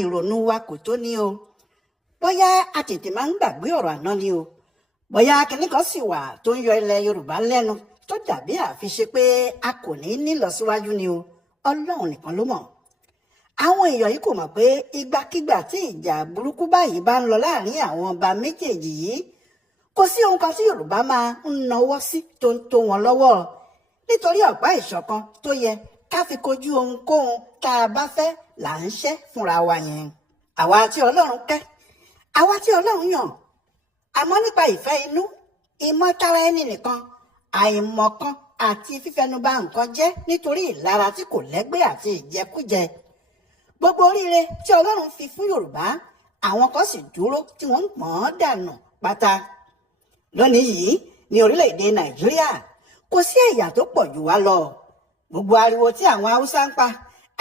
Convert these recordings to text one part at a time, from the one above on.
ìrònú wa kò tó ní o, bóyá a tètè máa ń gbàgbé ọ̀rọ̀ àná ni o, bóyá kinní kan sì wà tó ń yọ ilẹ̀ Yorùbá lẹ́nu tó dàbí àfiṣe pé a kò ní nílọsíwájú ni o, Ọlọ́run nìkan ló mọ̀. Àwọn èèyàn yìí kò mọ̀ pé ìgbàkigbà tí ìjà burúkú báyìí bá ń lọ láàrin àwọn ọba méjèèjì yìí, kò sí ohun kan tí Yorùbá máa ń nawọ́ sí tó ń tó wọn lọ́wọ́, nítorí ọ̀pá ìṣọ̀kan tó yẹ ká fi kojú ohunkóhun tá a bá fẹ́ là ń ṣẹ́ fúnra wa yẹn. Àwa tí Ọlọ́run kẹ́, àwa tí Ọlọ́run yàn, àmọ́ nípa ìfẹ́ inú, ìmọ̀tara ẹni nìkan, àìmọ̀kan àti fífẹnubà nǹkan jẹ́ nítorí ìlara tí kò lẹ́gbẹ́ àti ìjẹkújẹ. Gbogbo oríire tí Ọlọ́run fi fún Yorùbá, àwọn kan sì dúró tí wọ́n ń pọ́n dànù pátá. Lónìí yìí ní orílẹ̀-èdè Nàìjíríà, kò sí ẹ̀yà tó pọ̀ jù wá lọ. Gbogbo ariwo tí àwọn Haúsá ń pa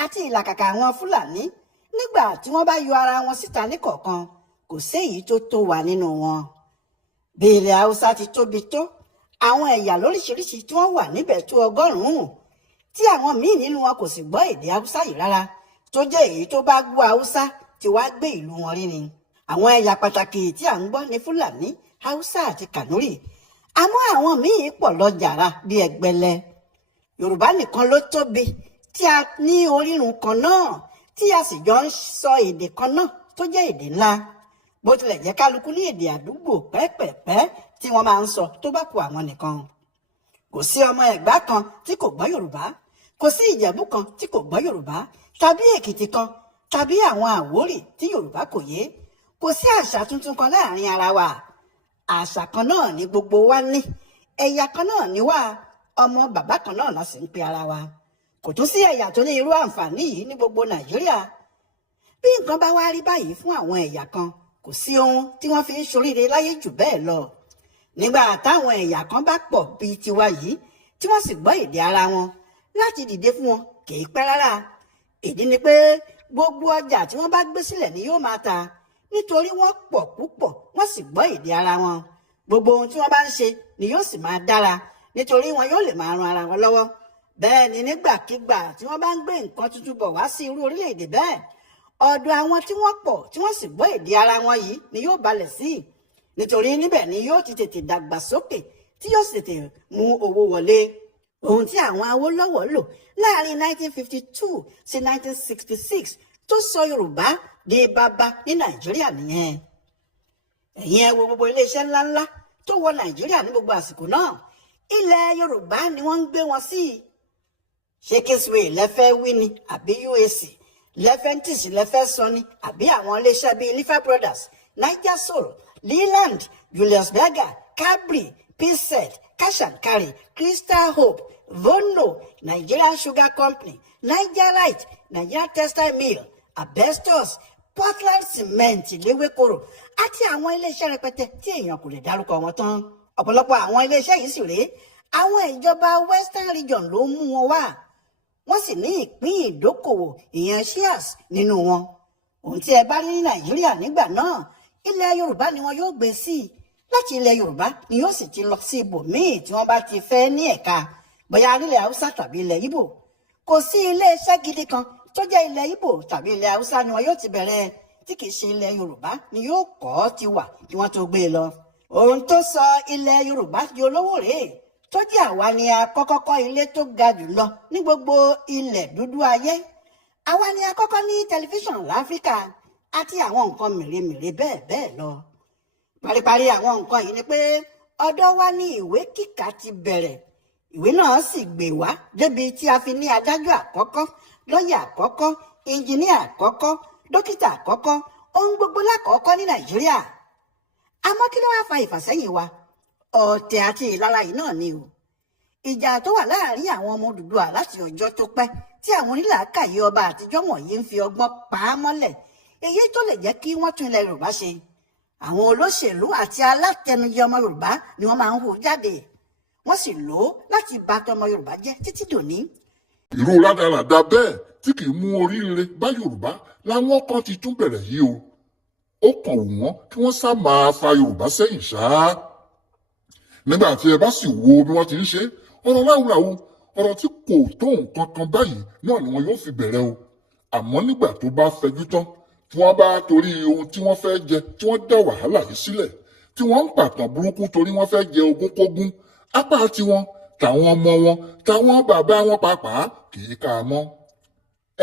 àti ìlàkàkà àwọn Fúlàní nígbà tí wọ́n bá yọ ara wọn síta níkọ̀ọ̀kan, kò séyìí tó tó wà nínú wọn. Bí ilẹ̀ Haúsá ti tóbi tó, àwọn ẹ̀yà lóríṣiríṣi tí wọ́n wà níbẹ̀ tó 100, tí àwọn míì nínú wọn kò sì gbọ́ èdè Haúsá yìí rárá, tó jẹ́ èyí tó bá gbọ́ Haúsá tí wàá gbé ìlú wọn rí ni. Àwọn ẹ̀yà pàtàkì tí à ń gbọ́ ní Fúlàní, Haúsá àti Kànúrì, àmọ́ àwọn míì pọ̀ lọ jàrá bí ẹgbẹlẹ. Yorùbá nìkan ló tóbi tí a ní orírun kan náà, tí a sì jọ ń sọ èdè kan náà tó jẹ́ èdè ńlá, bó tilẹ̀ jẹ́ kálukú ní èdè àdúgbò pẹ́pẹ̀pẹ́ tí wọ́n máa ń sọ tó bá kù àwọn nìkan. Kò sí ọmọ Ẹ̀gbá kan tí kò gbọ́ Yorùbá, kò sí Ìjẹ̀bú kan tí kò gbọ́ Yorùbá, tàbí Èkìtì kan tàbí àwọn Àwórì tí Yorùbá kò yé. Kò sí àṣà tuntun kan láàrin ara wa. Àṣà kan náà ni gbogbo wa ní, ẹ̀yà kan náà ni wá, ọmọ bàbá kan náà la sì ń pe ara wa. Kò tún sí ẹ̀yà tó ní irú àǹfààní yìí ní gbogbo Nàìjíríà. Bí nǹkan bá wá rí báyìí fún àwọn ẹ̀yà kan, kò sí ohun tí wọ́n fi ń ṣoríire láyé jù bẹ́ẹ̀ lọ. Nígbà táwọn ẹ̀yà kan bá pọ̀ bíi tiwa yìí, tí wọ́n sì gbọ́ èdè ara wọn, láti dìde fún wọn kì í pẹ́ rárá. Ìdí ni pé gbogbo ọjà tí wọ́n bá gbé sílẹ̀ ni yóò máa ta, nítorí wọ́n pọ̀ púpọ̀, wọ́n sì gbọ́ èdè ara wọn. Gbogbo ohun tí wọ́n bá ń ṣe ni yóò sì máa dára, nítorí wọn yóò lè máa ran ara wọn lọ́wọ́. Bẹ́ẹ̀ ni nígbàkigbà tí wọ́n bá ń gbé nǹkan tuntun bọ̀ wá sí irú orílẹ̀-èdè bẹ́ẹ̀, ọ̀dọ̀ àwọn tí wọ́n pọ̀ tí wọ́n sì gbọ́ èdè ara wọn yìí ni yóò balẹ̀ sí, nítorí níbẹ̀ ni yóò ti tètè dàgbà sókè tí yóò sì tètè mú owó wọlé. Ohun tí àwọn Awólọ́wọ̀ lò láàrin 1952 sí 1966 tó sọ Yorùbá di bàbá ní Nàìjíríà nìyẹn. Ẹ̀yin ẹ wo gbogbo iléeṣẹ́ ńláńlá tó wọ Nàìjíríà ní gbogbo àsìkò náà, ilẹ̀ Yorùbá ni wọ́n ń gbé wọn sí. Ṣé Kingsway lẹ́fẹ́ wí ni àbí UAC, Leventis lẹ́fẹ́ sọ ni àbí àwọn iléeṣẹ́ bíi Lifa Brothers, Niger Soul, Leland, Julius Berger, Capri, Pizet, Cash and Carry, Crystal Hope, Vono, Nigerian Sugar Company, Nigerite, Nigerian Textile Mill, Asbestos, Portland Cement, Lewekoro àti àwọn iléeṣẹ́ rẹpẹtẹ tí èèyàn kò lè dárúkọ wọn tán. Ọ̀pọ̀lọpọ̀ àwọn iléeṣẹ́ yìí sì rèé, àwọn ìjọba Western Region ló mú wọn wá. Wọ́n sì ní ìpín ìdókòwò ìyẹn shares nínú wọn. Ohun tí ẹ bá rí ní Nàìjíríà nígbà náà, ilẹ̀ Yorùbá ni wọn yóò gbé sí. Láti ilẹ̀ Yorùbá ni yóò sì ti lọ sí ibòmíì tí wọ́n bá ti fẹ́ ní ẹ̀ka, bóyá nílẹ̀ Haúsá tàbí ilẹ̀ Ìgbò. Kò sí iléeṣẹ́ gidi kan tó jẹ́ ilẹ̀ Ìgbò tàbí ilẹ̀ Haúsá ni wọn yóò ti bẹ̀rẹ̀, tí kìí ṣe ilẹ̀ Yorùbá ni yóò kọ́ ti wà kí wọ́n tó gbé e lọ. Ohun tó sọ ilẹ̀ Yorùbá di olówó rèé, tó jẹ́ àwa ni àkọ́kọ́ kọ́ ilé tó ga jù lọ ní gbogbo ilẹ̀ dúdú ayé. Àwa ni àkọ́kọ́ ní tẹlifíṣàn láfíríkà àti àwọn nǹkan mèremère bẹ́ẹ̀ bẹ́ẹ̀ lọ. Paríparí àwọn nǹkan yìí ni pé ọ̀dọ̀ wa ní ìwé kíkà ti bẹ̀rẹ̀. Ìwé náà sì gbé wá débi tí a fi ní adájọ́ àkọ́kọ́, lọ́yà àkọ́kọ́, ẹnjìníà àkọ́kọ́, dókítà àkọ́kọ́, ohun gbogbo lákọ̀ọ́kọ́ ní Nàìjíríà. Àmọ́ kí ló wá fa ìfàsẹ́yìn wa? Ọ̀tẹ̀ àti ìlara yìí náà ni o. Ìjà tó wà láàrin àwọn ọmọ Odùduwà láti ọjọ́ tó pẹ́ tí àwọn onílàákàyè ọba àtijọ́ wọ̀nyí ń fi ọgbọ́n pa á mọ́lẹ̀, èyí tó lè jẹ́ kí wọ́n tún ilẹ̀ Yorùbá ṣe. Àwọn olóṣèlú àti alátẹnujẹ ọmọ Yorùbá ni wọ́n máa ń hù jáde. Wọ́n sì lò ó láti bà tọmọ Yorùbá jẹ́ títí dòní. Irú rádaràda bẹ́ẹ̀ tí kì í mú oríire bá Yorùbá làwọn kan ti tún bẹ̀rẹ̀ yìí o. Ó kàn wù wọ́n kí wọ́n sá máa fa Yorùbá sẹ́yìn ṣáá. Nígbà tí ẹ bá sì wo bí wọ́n ti ń ṣe, ọ̀rọ̀ láwùláwù, ọ̀rọ̀ tí kò tó nǹkan kan báyìí náà ni wọn yóò fi bẹ̀rẹ̀ o. Àmọ́ nígbà tó bá fẹjú tán, tí wọ́n bá torí ohun tí wọ́n fẹ́ jẹ tí wọ́n dá wàhálà yìí sílẹ̀ tí wọ́n ń pàtàn burúkú torí wọ́n fẹ́ jẹ ogúnkógún apá tiwọn tàwọn ọmọ wọn táwọn bàbá wọn pàápàá kì í ká a mọ́.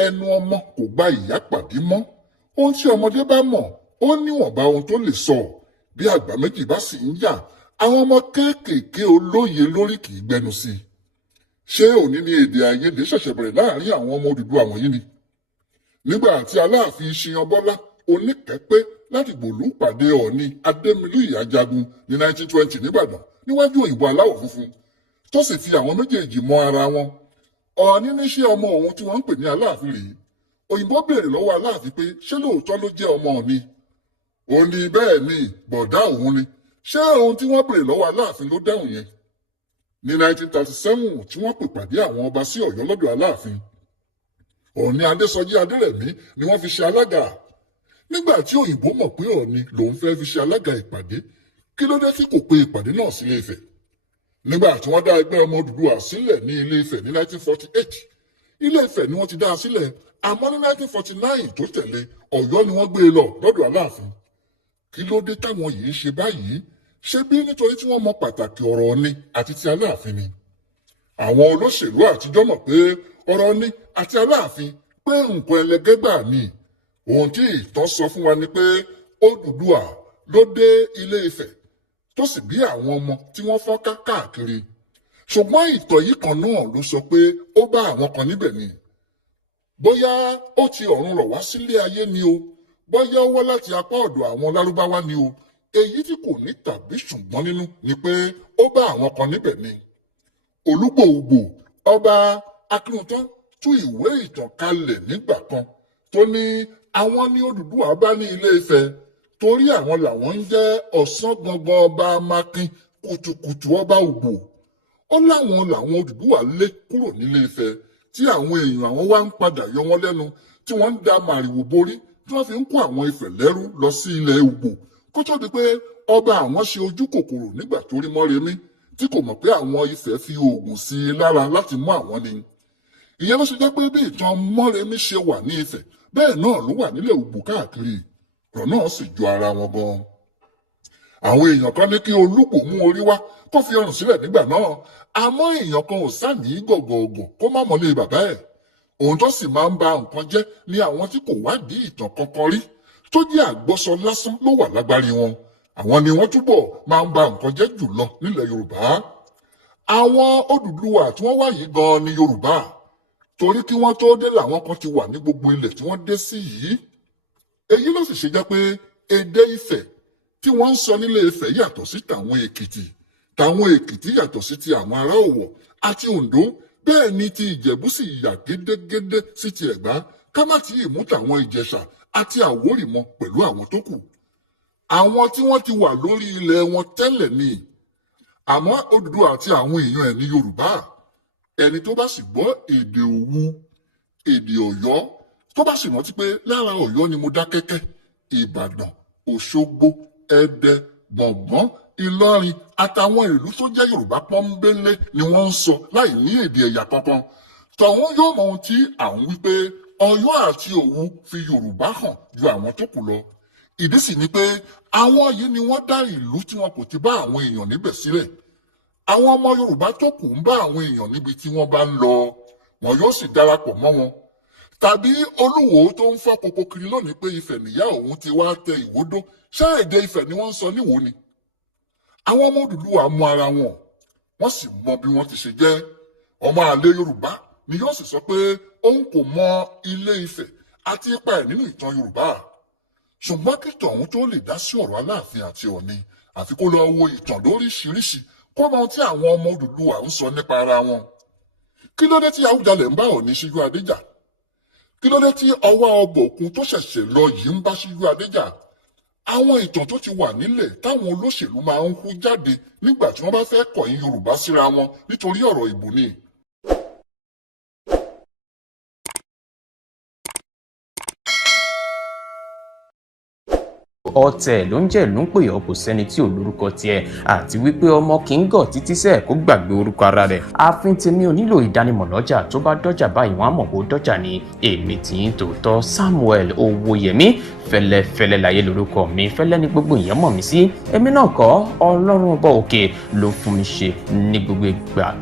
ẹnu ọmọ kò gba ìyá pàdé mọ́. ohun tí ọmọdé bá mọ̀ ó níwọ̀nba ohun tó lè sọ. bí àgbà méjì bá sì ń jà àwọn ọmọ kéékèèké olóye lórí kì í gbẹnu sí i. ṣé òní ni èdè àìyedè ṣẹ̀ṣẹ̀ bẹ̀rẹ̀ láàrin àwọn ọmọ Odùduwà wọ̀nyí ni? nígbà tí Aláàfin Ṣíyànbọ́lá Oníkẹ́pẹ́ láti gbòlú pàdé Ọọ̀ni Adémilúyì Ajagun ní 1920 nìbàdàn níwájú òyìnbó aláwọ̀ funfun tó sì fi àwọn méjèèjì mọ ara wọn. Ọọ̀ni ní ṣé ọmọ òun tí wọ́n ń pè ní Aláàfin rèé. òyìnbó béèrè lọ́wọ́ Aláàfin pé ṣé lóòótọ́ ló jẹ́ ọmọ mi? ó ní bẹ́ẹ̀ ni bọ̀dá òun ni. ṣé ohun tí wọ́n béèrè lọ́wọ́ Aláàfin ló dáhùn yẹn? ní 1937 tí wọ́n pè pàdé àwọn ọba sí Ọ̀yọ́ lọ́dọ̀ Aláàfin, Ọọ̀ni Adésọjí Adérẹ̀mí ni wọ́n fi ṣe alága. nígbà tí òyìnbó mọ̀ pé Ọọ̀ni lòun fẹ́ fi ṣe alága ìpàdé, kí ló dé tí kò pe ìpàdé náà sí Ilé-Ifẹ̀? nígbà tí wọ́n dá ẹgbẹ́ ọmọ Odùduwà sílẹ̀ ní Ilé-Ifẹ̀ ní 1948, Ilé-Ifẹ̀ ni wọ́n ti dá a sílẹ̀, àmọ́ ní 1949 tó tẹ̀lé Ọ̀yọ́ ni wọ́n gbé e lọ lọ́dọ̀ Aláàfin. kí ló dé táwọn yìí ń ṣe báyìí? ṣé bí nítorí tí wọ́n mọ pàtàkì ọ̀rọ̀ Ọọ̀ni àti ti Aláàfin ni? àwọn olóṣèlú àtijọ́ mọ̀ pé ọ̀rọ̀ Ọọ̀ni àti Aláàfin pé nǹkan ẹlẹgẹ́ gbà ni. ohun tí ìtàn sọ fún wa ni pé Odùduwà ló dé Ilé-Ifẹ̀ tó sì bí àwọn ọmọ tí wọ́n fọ́nká káàkiri. ṣùgbọ́n ìtàn yìí kan náà ló sọ pé ó bá àwọn kan níbẹ̀ ni. bóyá ó ti ọ̀run rọ̀ wá sílé ayé ni o, bóyá ó wá láti apá ọ̀dọ̀ àwọn Lárúbáwá ni o, èyí tí kò ní tàbí ṣùgbọ́n nínú ni pé ó bá àwọn kan níbẹ̀ ni. Olúgbòugbò ọba Akíntán tú ìwé ìtàn kalẹ̀ nígbà kan tó ní àwọn ní Odùduwà bá ní Ilé-Ifẹ̀ torí àwọn làwọn ń jẹ́ ọ̀sán gangan ọba Amákin kùtùkùtù ọba Ògbò. ó láwọn làwọn Odùduwà lé kúrò nílé-Ifẹ̀ tí àwọn èèyàn àwọn wá ń padà yọ wọ́n lẹ́nu tí wọ́n ń da màrìwò borí tí wọ́n fi ń kó àwọn Ifẹ̀ lẹ́rú lọ sí ilẹ̀ Ògbò kó tó di pé ọba àwọn ṣe ojú kòkòrò nígbà tó rí Mọ́remí tí kò mọ̀ pé àwọn Ifẹ̀ fi oògùn sí i lára láti mú àwọn ni. ìyẹn ló ṣe jẹ́ pé bí ìtàn Mọ́remí ṣe wà ní Ifẹ̀ bẹ́ẹ̀ náà ló wà nílẹ̀ Ògbò káàkiri. ọ̀rọ̀ náà sì jọ ara wọn gan. àwọn èèyàn kan ní kí Olúgbò mú orí wá kó fi ọrùn sílẹ̀ nígbà náà, àmọ́ èèyàn kan ò sáàní gọ̀gọ̀ọ̀gọ̀ kó má mọ̀lé bàbá ẹ̀. ohun tó sì máa ń ba nǹkan jẹ́ ni àwọn tí kò wádìí ìtàn kankan rí tó jẹ́ àgbọ́sọ lásán ló wà lágbárí wọn. àwọn ni wọ́n túbọ̀ máa ń ba nǹkan jẹ́ jùlọ nílẹ̀ Yorùbá. àwọn Odùduwà tí wọ́n wá yìí gan ni Yorùbá, torí kí wọ́n tó dé làwọn kan ti wà ní gbogbo ilẹ̀ tí wọ́n dé sí yìí. èyí ló sì ṣe jẹ́ pé èdè Ifẹ̀ tí wọ́n ń sọ nílé Ifẹ̀ yàtọ̀ sí tàwọn Èkìtì yàtọ̀ sí ti àwọn ará Ọ̀wọ̀ àti Oǹdó, bẹ́ẹ̀ ni ti Ìjẹ̀bú sì yà gédégédé sí ti Ẹ̀gbá, ká má tí ì mú tàwọn Ìjẹ̀ṣà àti Àwórì mọ́ pẹ̀lú àwọn tó kù. àwọn tí wọ́n ti wà lórí ilẹ̀ wọn tẹ́lẹ̀ ni. àmọ́ Odùduwà àti àwọn èèyàn ẹ̀ ní Yorùbá. ẹni tó bá sì gbọ́ èdè Òwu, èdè Ọ̀yọ́, tó bá sì rántí pé lára Ọ̀yọ́ ni Modákẹ́kẹ́, Ìbàdàn, Òṣogbo, Ẹdẹ, Gbọ̀ngbọ́n, Ìlọrin àtàwọn ìlú tó jẹ́ Yorùbá pọ́nbélé ni wọ́n ń sọ láì ní èdè ẹ̀yà kankan. tọ̀hún yóò mọ ohun tí à ń wí pé Ọ̀yọ́ àti Òwu fi Yorùbá hàn ju àwọn tó kù lọ. ìdí sì ni pé àwọn yìí ni wọ́n dá ìlú tí wọn kò ti bá àwọn èèyàn níbẹ̀ sílẹ̀. àwọn ọmọ Yorùbá tó kù ń bá àwọn èèyàn níbi tí wọ́n bá ń lọ, wọn yóò sì darapọ̀ mọ́ wọn. tàbí Olúwo tó ń fọ́ koko kiri lónìí pé Ifẹ̀ nìyá òun ti wá tẹ Ìwódó, ṣé èdè Ifẹ̀ ni wọ́n ń sọ níwò ni? àwọn ọmọ Odùduwà mọ ara wọn, wọ́n sì mọ bí wọ́n ti ṣe jẹ́. ọmọ àlè Yorùbá ni yóò sì sọ pé òun kò mọ Ilé Ifẹ̀ àti ipa ẹ̀ nínú ìtàn Yorùbá. ṣùgbọ́n kí tọ̀hún tó lè dá sí ọ̀rọ̀ Aláàfin àti Ọọ̀ni àfi kó lọ wo ìtàn lóríṣiríṣi kó mọ ohun tí àwọn ọmọ Odùduwà ń sọ nípa ara wọn. kí ló dé tí Awùjalẹ̀ ń bá Ọọ̀ni Síjú Adé jà? kí ló dé tí ọwọ́ Ọbọ̀kun tó ṣẹ̀ṣẹ̀ lọ yìí ń bá Síjú Adé jà? àwọn ìtàn tó ti wà nílẹ̀ táwọn olóṣèlú máa ń hú jáde nígbà tí wọ́n bá fẹ́ kọ̀yìn Yorùbá síra wọn nítorí ọ̀rọ̀ ìbò ni. ọ̀tẹ̀ ló ń jẹ́ ló ń pè ọ́ kò sẹ́ni tí ò lórúkọ tiẹ̀ àti wípé ọmọ kì í gọ̀ títí sẹ́ẹ̀ kó gbàgbé orúkọ ara rẹ̀. ààfin tèmi ò nílò ìdánimọ̀ lọ́jà, tó bá dọ́jà báyìí wọ́n á mọ̀ pé ó dọ́jà ni. èmi tí ń tòótọ́ Samuel Owóyẹmí, fẹ́lẹ́fẹ́lẹ́ láyé lórúkọ mi, fẹ́lẹ́ ní gbogbo èèyàn mọ̀ mí sí. èmi náà kọ́, Ọlọ́run ọba òkè ló fún mi ṣe ní gbogbo ìgbà.